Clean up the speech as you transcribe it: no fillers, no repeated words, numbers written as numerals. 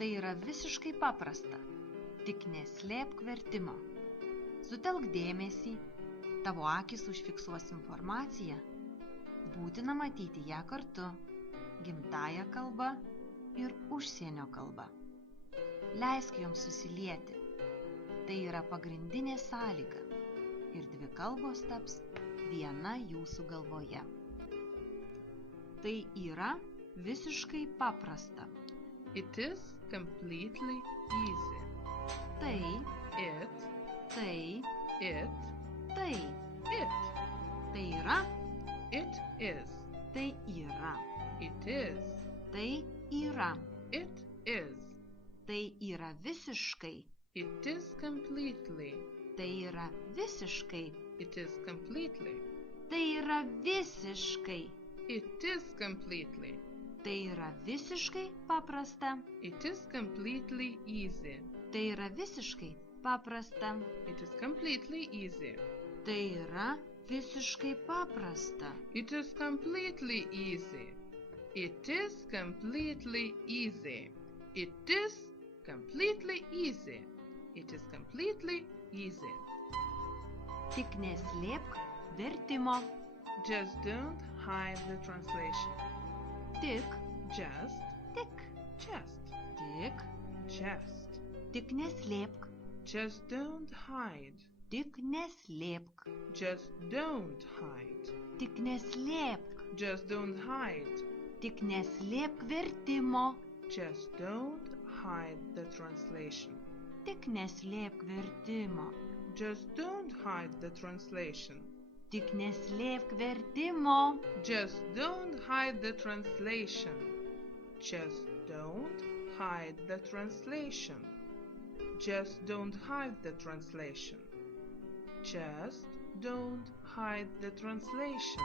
Tai yra visiškai paprasta, tik neslėpk vertimo. Sutelk dėmesį, tavo akys užfiksuos informaciją. Būtina matyti ją kartu, gimtąją kalbą ir užsienio kalbą. Leisk joms susilieti. Tai yra pagrindinė sąlyga ir dvi kalbos taps viena jūsų galvoje. Tai yra visiškai paprasta. It is completely easy. Tai, It, tai, it, tai. it. Tai yra, It is. tai yra. It is. Tai yra. It is. Tai yra visiškai. It is completely. Tai yra visiškai. It is completely. Tai yra visiškai. It is completely. Tai yra visiškai paprasta. It is completely easy. Tai yra visiškai paprasta. It is completely easy. Tai yra visiškai paprasta. It is completely easy. It is completely easy. It is completely easy. It is completely easy. Tik neslėpk vertimo. Just don't hide the translation. Tik, Just, tik, just, tik. just. Tik neslėpk. Just don't hide. Tik neslėpk. Just don't hide. Tik neslėpk. Just don't hide. Tik neslėpk vertimo. Just don't hide the translation. Tik neslėpk vertimo. Just don't hide the translation. Tik neslėpk vertimo. Just don't hide the translation. Just don't hide the translation. Just don't hide the translation. Just don't hide the translation.